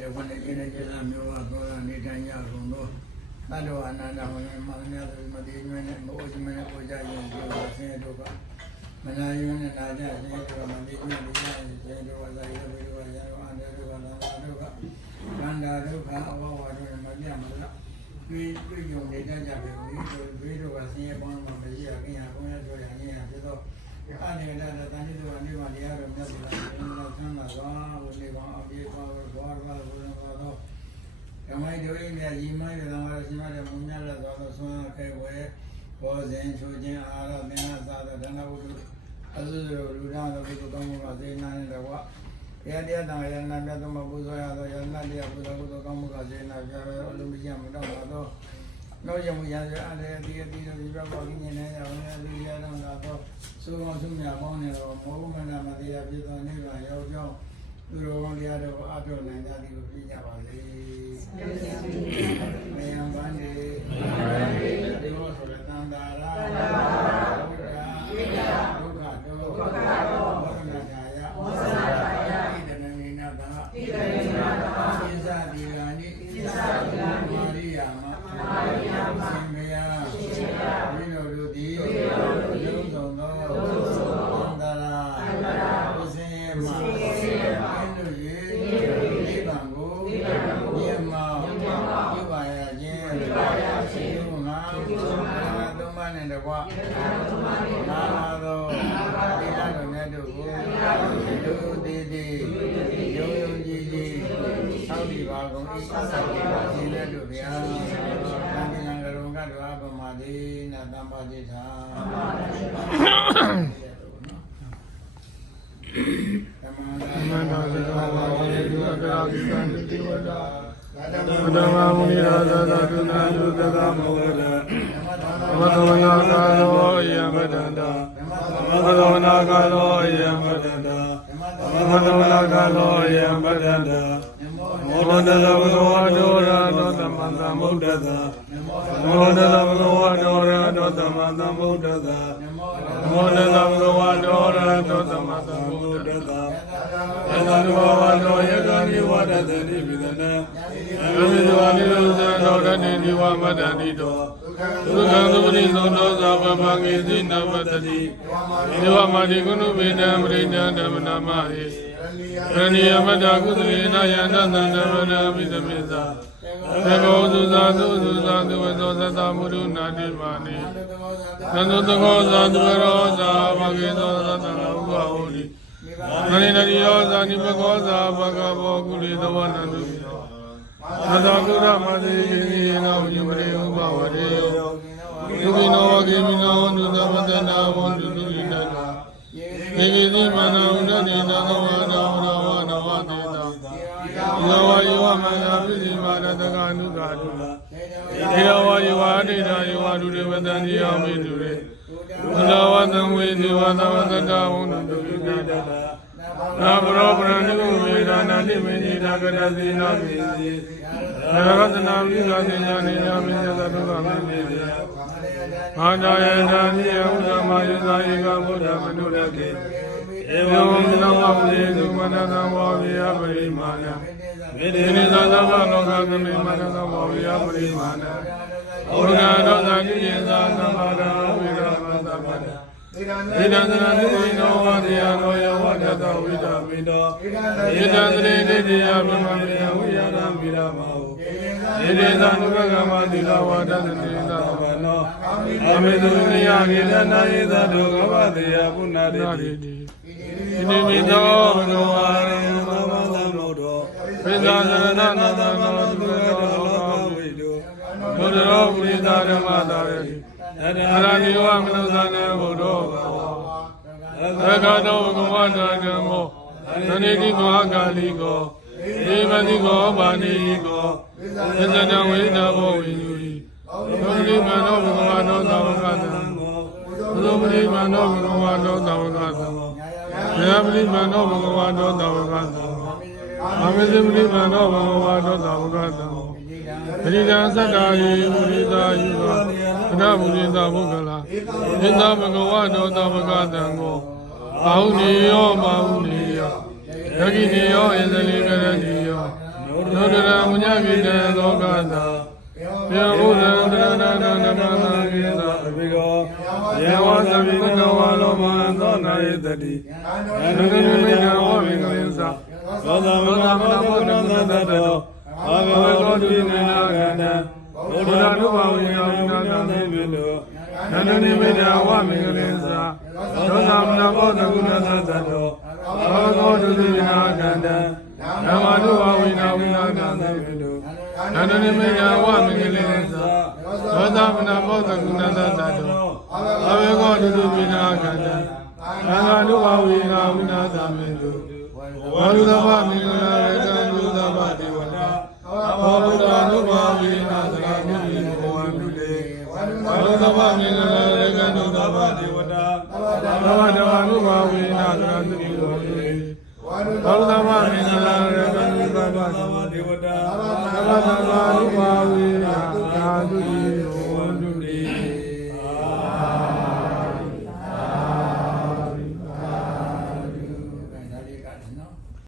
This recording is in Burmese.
တဲ့ဝန်နဲ့ကျင်းတဲ့ကျေသာမျိုးဝါသောနေထိုင်ကြကုန်သောတတ္တဝအနန္တဝနေမရဏသုမတိမြဲနဲ့မောဇမနဲ့ပေါ်ကြရင်ဒီလိုဆင်းရဲဒုက္ခမနာယုံနဲ့နာကြဆင်းရဲဒုက္ခမတိမြဲဒီကြရင်ဆင်းရဲဒုက္ခသာယဝေဒုက္ခရာရောအန္တဒုက္ခနာဒုက္ခကန္တာဒုက္ခအဝဝတို့မပြမလားတွေ့တွေ့ကြုံနေကြကြပြီဒီလိုတို့ကဆင်းရဲပေါင်းမှမရှိရခင်ရဘုန်းရတို့ရရင်ရဖြစ်တော့ အနေနဲ့တန်တိတို့အနေမှာတရားတော်မြတ်စွာဘုရားဆန်းလာသွားဘုရားအပြည့်သွားတော့ဘာဘာဘုရားတော့ဓမ္မတို့အိမ်မြရီမရတော်ရှိမှတဲ့မုံညလက်သွားတော့ဆွမ်းခဲဝဲဘောဇင်ချိုခြင်းအာရသင်္ဟာသာဒနာဝုဒ္ဓအစုစုလူရတော်ဘုရားကောင်းမှုကစေနာနဲ့တော့ဘုရားတရားတော်ရဟနာမြတ်သမပူဇော်ရသောယဟနာတရားဘုရားကုသိုလ်ကောင်းမှုကစေနာပြရောအလုံးမကျမတော့ပါတော့ နောက်ရမှုရရအရေဒီဒီတို့ဒီဘက်ပေါ်ကြီးနေရအောင်လည်းလူရတော့လာတော့သိုးကောင်းဆုံးမြကောင်းနေတော့မောဟမနာမတရားပြည့်စုံနေပါရောက်ကြောင်းသူတော်ကောင်းတရားတော်အထောက်နိုင်ကြသည်ကိုပြကြပါစေ။မေယံဗန္ဒီဒီမောဆိုရတန္တာရာဘုရားဒုက္ခတောဒုက္ခတောမောဟနာတာယမောဟနာတာယဣဒနနေနသဣဒနနေနသဣဇာတိဂာနိဣဇာတိဂာနိမာရိယာမမာရိယာမရှင်မေယရှင်မေယဝိနောတို့သည်ဝိနောတို့သည်လုံးစုံသောလုံးစုံသောတန္တာရာတန္တာရာဘုဇင်ယေမဘုဇင်ယေမအင်းတို့၏နိဗ္ဗာန်ကိုနိဗ္ဗာန်ကိုမြတ်မောမြတ်မောပြုပါရခြင်းပြုပါရခြင်းဘုငါဘုရားသုံး ပါးနှင့်တကွနာမသောတရားတော်မြတ်တို့ကိုဒုတိတိယုံယုံကြည်ကြည်သောက်ဒီပါကုန်၏သောက်ဒီပါခြင်းလည်းတို့ဗျာသံဃာကရုံကတော်အပမတိနတမ္ပါတိသာသမန္တာစေတဝါဝေဒုအကရာကိသံတိဝဒာဓမ္မမုနိရာဇာသတုနာယုတကမောဝဒသ မသဝနာကာလောယံမတန္တာသမသဝနာကာလောယံမတန္တာသမသဝနာကာလောယံမတန္တာမောတတဘဂဝါဒောရာတောသမ္မာသမ္ဗုဒ္ဓသာမောတတဘဂဝါဒောရာတောသမ္မာသမ္ဗုဒ္ဓသာမောတတဘဂဝါဒောရာတောသမ္မာသမ္ဗုဒ္ဓသာယသနဘောဝါဒောယကနိဝဒတတိပိဒနာအဘိဓဝါနိရောဇတောရတိဒီဝမတ္တတိ တောဒုက္ခံသုပတိသောတောသာပမငေသိနဝတ္တိဒီဝမတိကုဏုမေတံပရိညာဓမ္မနာမဟိရဏိယမတ္တကုသလေနယန္တသန္တမနာပိသမေသာသေကောသုသာသုသုသာသုဝသောသတ္တမုရုနာတိမာနိသန္တုတကောသာသူရောသာဘဂေသောသတ္တလောကဟောတိနရိနရိယောဇာနိပကောဇာဘဂဘောကုလေသဝနန္တု သတ္တကုရမတိယေငောဝိမရေဥပဝရေသုခိနောဝကေမိနောနုသမတနာဝန္တုတုလိတနာေကိတိမနာဥဒ္ဒေနာသဝနာဝနာဝနာဝတေတာယောဝယောဝမနာပိစိမာရတကအနုကာတုလာေယဝယောဝဒိတာယောဝဒုရေဝတံဒီယောမိတုရေဝနာဝသံဝေဒီဝသဝတတဝန္တုတုလိတတာနာဘရောပရဏိကုဝေဒ နာတိမေနိတာကရစီနာပိစီရတနာမိသာသိညာနေညာမိသတ္တဗမေတိအာနာယနာနိယဥဒ္ဓမယသာဧကဗုဒ္ဓမနုရကေဧဝံနမဝေသုမနတံဝါဝေယပရိမာဏမေတေနိသသဗ္ဗလောကသမိမနတံဝါဝေယပရိမာဏဩရဒောသတိယေသာသမ္မာဒာဝိရမသမ္မာဒာ ဣဒံသရတိဝိနောဝတေယနောယဝတ္တဝိတမိတောဣဒံသရေတိတိယဗမမေယဝိယနာမိရမောဣတိသနုဘဂမတိလဝတ္တတိသဗ္ဗနောအမေတုနိယကိလနာယေသဒုကဝတေယပုဏ္ဏတိတိဣတိမိသောဘဂဝါရေမမသမုဒ္ဒောပိသဇရဏနာသနောသုခတောလောကဝိတုဘုဒ္ဓရောပုရိသဓမ္မတာယေ အရဏိဝမနုဿာနေဘုဒ္ဓောသက္ကတောဘဂဝတာဓမ္မောသနေတိကောအကာလိကောဧမတိကောပါဏိကောသစ္ဆနဝိနာဘောဝိညူဤဘုလိမနောဘဂဝါတောသာဝကသံဘုလိမနောဘဂဝါတောသာဝကသံယမလိမနောဘဂဝါတောသာဝကသံအမေဇမလိမနောဘဂဝါတောသာဝကသံ ပရိဒံသတ္တာယေမုရိသာယုကအနမုရိသာဘုက္ခလာဣန္ဒဘဂဝါတောသာဝကသံကိုအာဟုနေယောမာဟုနေယောယကိနေယောဣန္ဒလိကရတိယောသောတရမညပိတံသောကသာယေဥဒံတရဏတနမနာကိသာအဘိကောယေဝသဗိကတဝါလောမသောနာယတတိအနုတမိမေတဝဝိကဝိသသောသမနာမောသနသတ္တော အာဘဝကောတိနေနာကန္တဘုရားနုဘာဝေယဝိနာသံသေလောနန္ဒနိမေတဝမိကလိသသောသမနာမောသကုဏသတ္တောအာဘဝကောတိနေနာကန္တနမနုဘာဝိနာဝိနာသံသေလောနန္ဒနိမေတဝမိကလိသသောသမနာမောသကုဏသတ္တောအာဘဝကောတိနေနာကန္တနမနုဘာဝိနာဝိနာသံသေလောဝါရုသဗမင်္ဂလာရကံလူသဗဒေဝတာ ဘောဗုဒ္ဓနုဘာဝေနသရမြတ်ယေဘဝံတုလေဘောဓဘာမေနရကနုသဘာဒေဝတာဘောဓဘာနုဘာဝေနသရမြတ်ယေဘဝံတုလေဘောဓဘာမေနရကနုသဘာဒေဝတာဘောဓဘာနုဘာဝေ